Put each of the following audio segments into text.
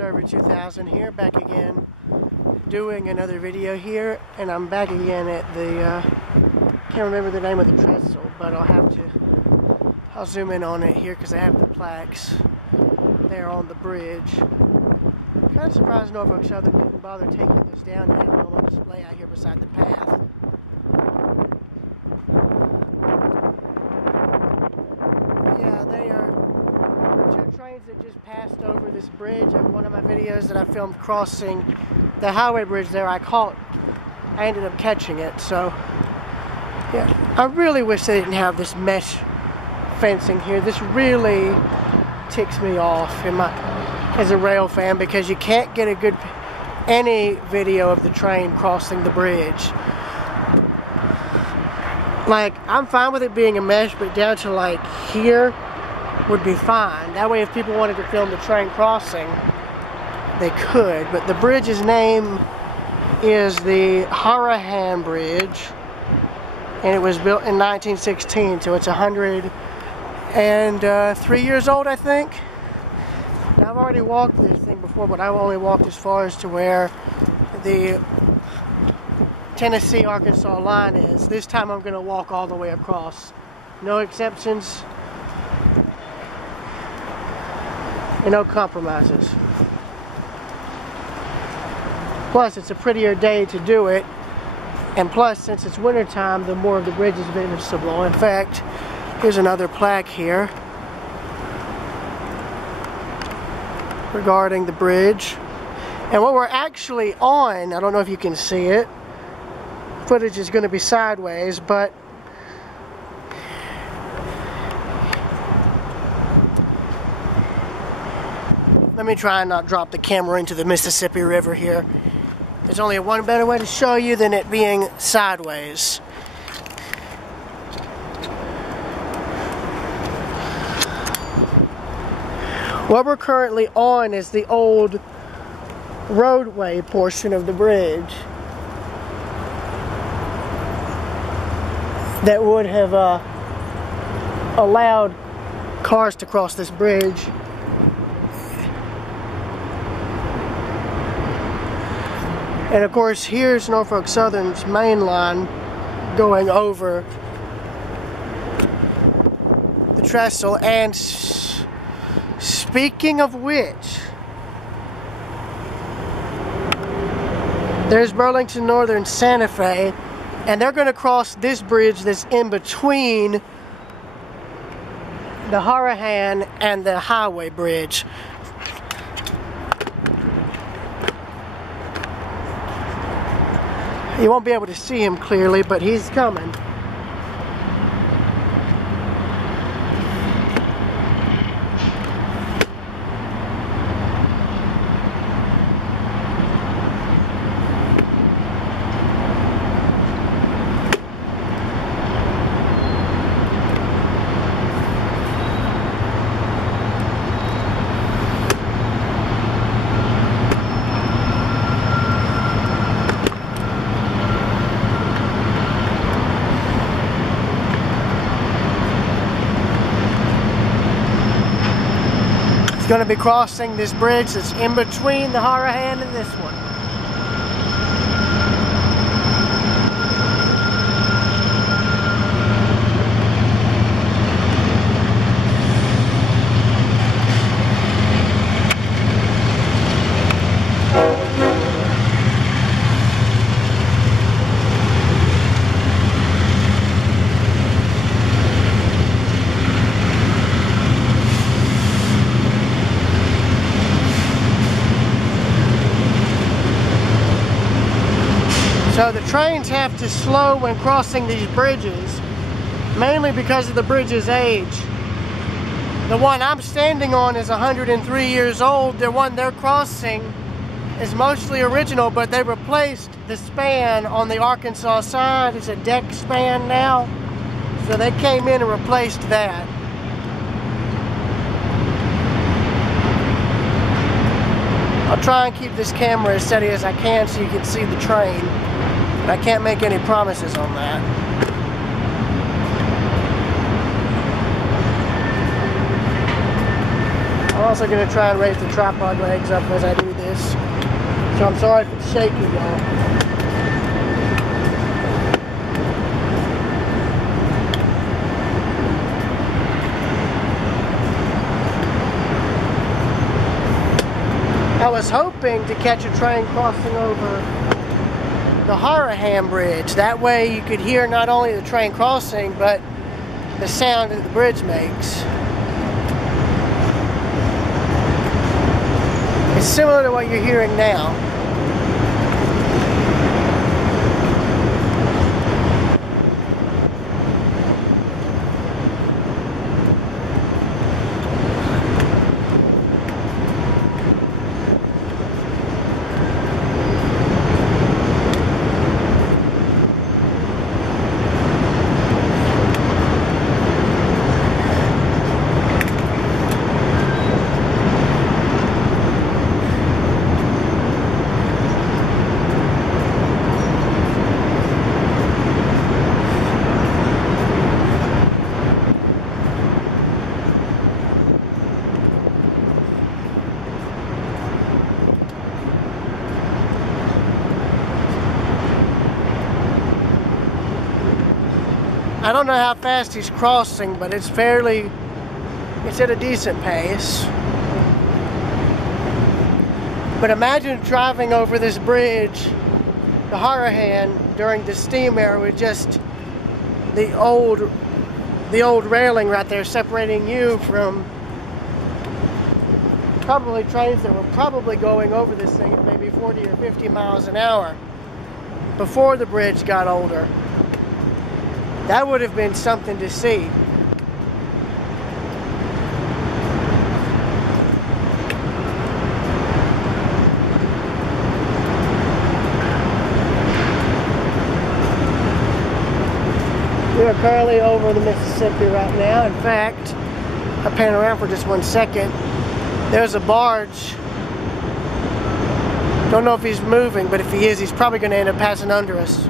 Observer 2000 here, back again doing another video here, and I'm back again at the can't remember the name of the trestle, but I'll zoom in on it here because I have the plaques there on the bridge. Kind of surprised Norfolk Southern didn't bother taking this down and having it on display out here beside the path. Yeah, they are two trains that just passed over this bridge. In one of my videos that I filmed crossing the highway bridge there, I ended up catching it. So yeah, I really wish they didn't have this mesh fencing here. This really ticks me off as a rail fan, because you can't get any video of the train crossing the bridge. Like, I'm fine with it being a mesh, but down to like here would be fine. That way if people wanted to film the train crossing, they could. But the bridge's name is the Harahan Bridge, and it was built in 1916, so it's 103 years old, I think. Now, I've already walked this thing before, but I've only walked as far as to where the Tennessee-Arkansas line is. This time I'm going to walk all the way across. No exceptions and no compromises. Plus, it's a prettier day to do it, and plus, since it's wintertime, the more of the bridge is visible. In fact, here's another plaque here regarding the bridge. And what we're actually on, I don't know if you can see it, footage is going to be sideways, but let me try and not drop the camera into the Mississippi River here. There's only one better way to show you than it being sideways. What we're currently on is the old roadway portion of the bridge that would have allowed cars to cross this bridge. And of course, here's Norfolk Southern's main line going over the trestle. And speaking of which, there's Burlington Northern Santa Fe, and they're going to cross this bridge that's in between the Harahan and the highway bridge. You won't be able to see him clearly, but he's coming. Going to be crossing this bridge that's in between the Harahan and this one. So the trains have to slow when crossing these bridges, mainly because of the bridge's age. The one I'm standing on is 103 years old. The one they're crossing is mostly original, but they replaced the span on the Arkansas side. It's a deck span now. So they came in and replaced that. I'll try and keep this camera as steady as I can so you can see the train. But I can't make any promises on that. also going to try and raise the tripod legs up as I do this. So I'm sorry if it's shaky, y'all. I was hoping to catch a train crossing over the Harahan bridge. That way you could hear not only the train crossing, but the sound that the bridge makes. It's similar to what you're hearing now. I don't know how fast he's crossing, but it's at a decent pace. But imagine driving over this bridge, the Harahan, during the steam era with just the old railing right there separating you from probably trains that were probably going over this thing at maybe 40 or 50 miles an hour before the bridge got older. That would have been something to see. We are currently over the Mississippi right now. In fact, I'll pan around for just 1 second. There's a barge. Don't know if he's moving, but if he is, he's probably going to end up passing under us.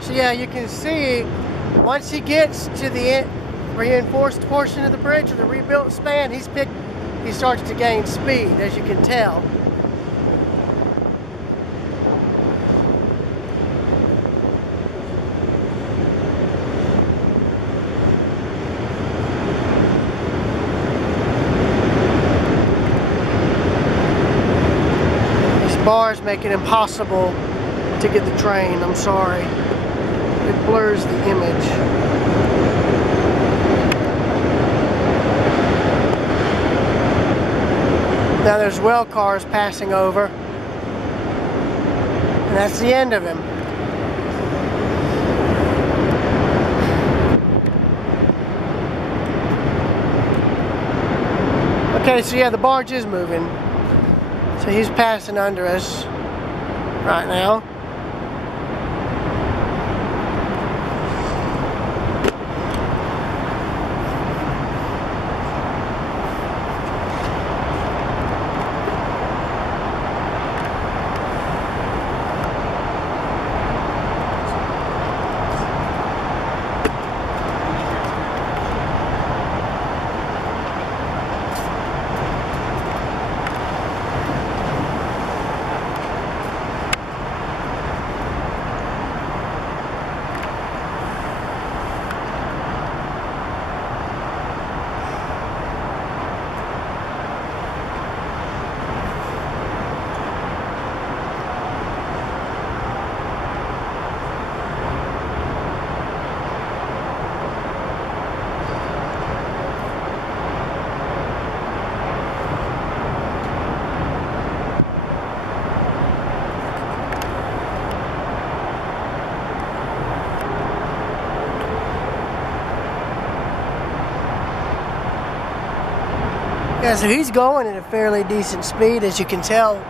So yeah, you can see once he gets to the reinforced portion of the bridge or the rebuilt span, he starts to gain speed, as you can tell. These bars make it impossible to get the train, I'm sorry. It blurs the image. Now there's well cars passing over. And that's the end of him. Okay, so yeah, the barge is moving. So he's passing under us right now. Yeah, so he's going at a fairly decent speed, as you can tell.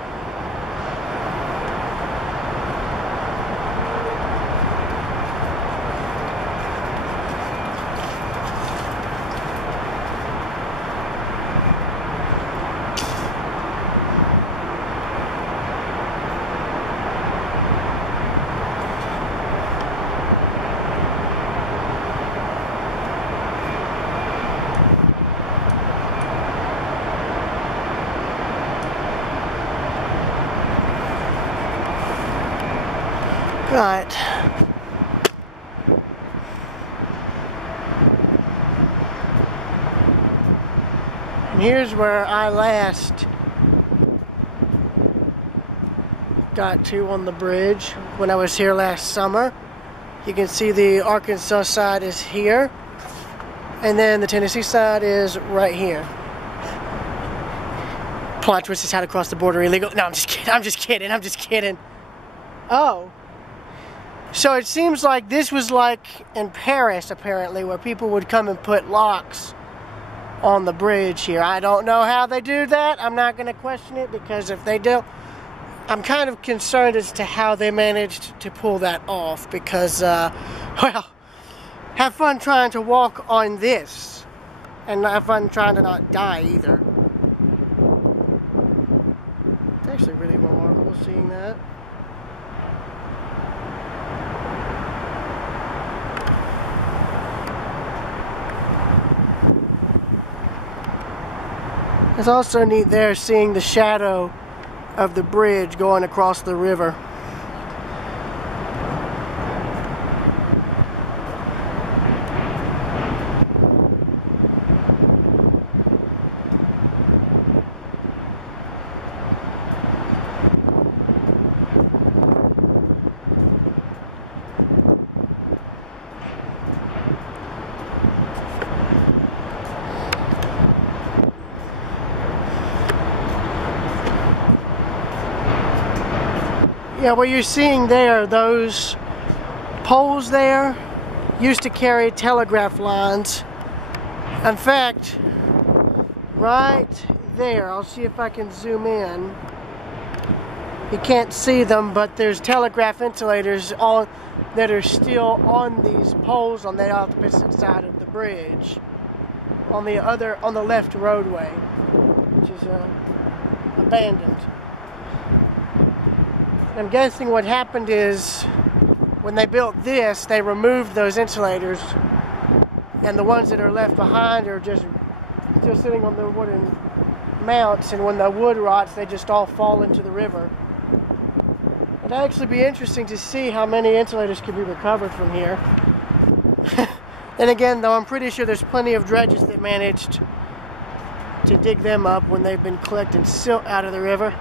Right. And here's where I last got to on the bridge when I was here last summer. You can see the Arkansas side is here, and then the Tennessee side is right here. Plot twist is how to cross the border illegal. No, I'm just kidding. I'm just kidding. I'm just kidding. Oh. So it seems like this was like in Paris, apparently, where people would come and put locks on the bridge here. I don't know how they do that. I'm not going to question it, because if they do, I'm kind of concerned as to how they managed to pull that off, because, well, have fun trying to walk on this, and have fun trying to not die either. It's actually really remarkable seeing that. It's also neat there seeing the shadow of the bridge going across the river. Yeah, what you're seeing there, those poles there used to carry telegraph lines. In fact, right there, I'll see if I can zoom in. You can't see them, but there's telegraph insulators on that are still on these poles on the opposite side of the bridge, on the left roadway, which is abandoned. I'm guessing what happened is when they built this, they removed those insulators, and the ones that are left behind are just still sitting on the wooden mounts, and when the wood rots, they just all fall into the river. It'd actually be interesting to see how many insulators could be recovered from here. Then again, though, I'm pretty sure there's plenty of dredges that managed to dig them up when they've been collecting silt out of the river.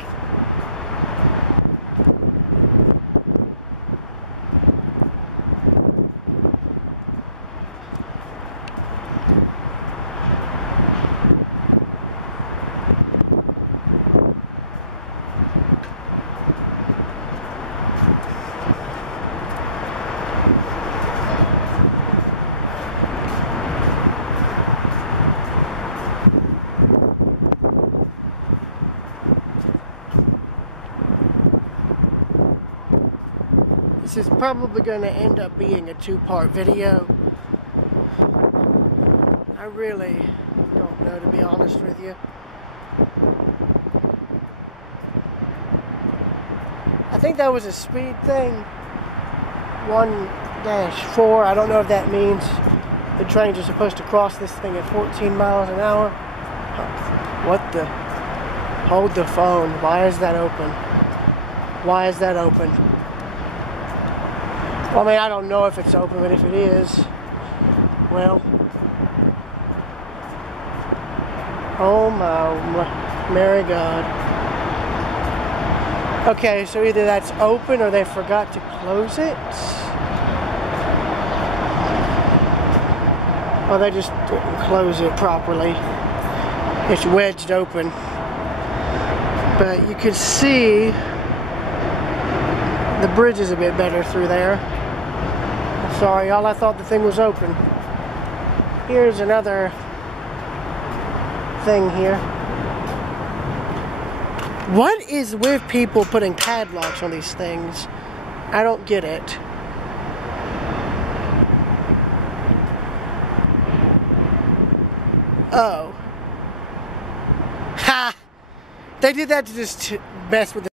This is probably going to end up being a two-part video. I really don't know, to be honest with you. I think that was a speed thing. 1-4. I don't know if that means the trains are supposed to cross this thing at 14 miles an hour. What the? Hold the phone. Why is that open? Why is that open? Well, I mean, I don't know if it's open, but if it is, well, oh my Mary God. Okay, so either that's open or they forgot to close it, or they just didn't close it properly. It's wedged open, but you can see the bridge is a bit better through there. Sorry, y'all, I thought the thing was open. Here's another thing here. What is with people putting padlocks on these things? I don't get it. Oh. Ha! They did that to just mess with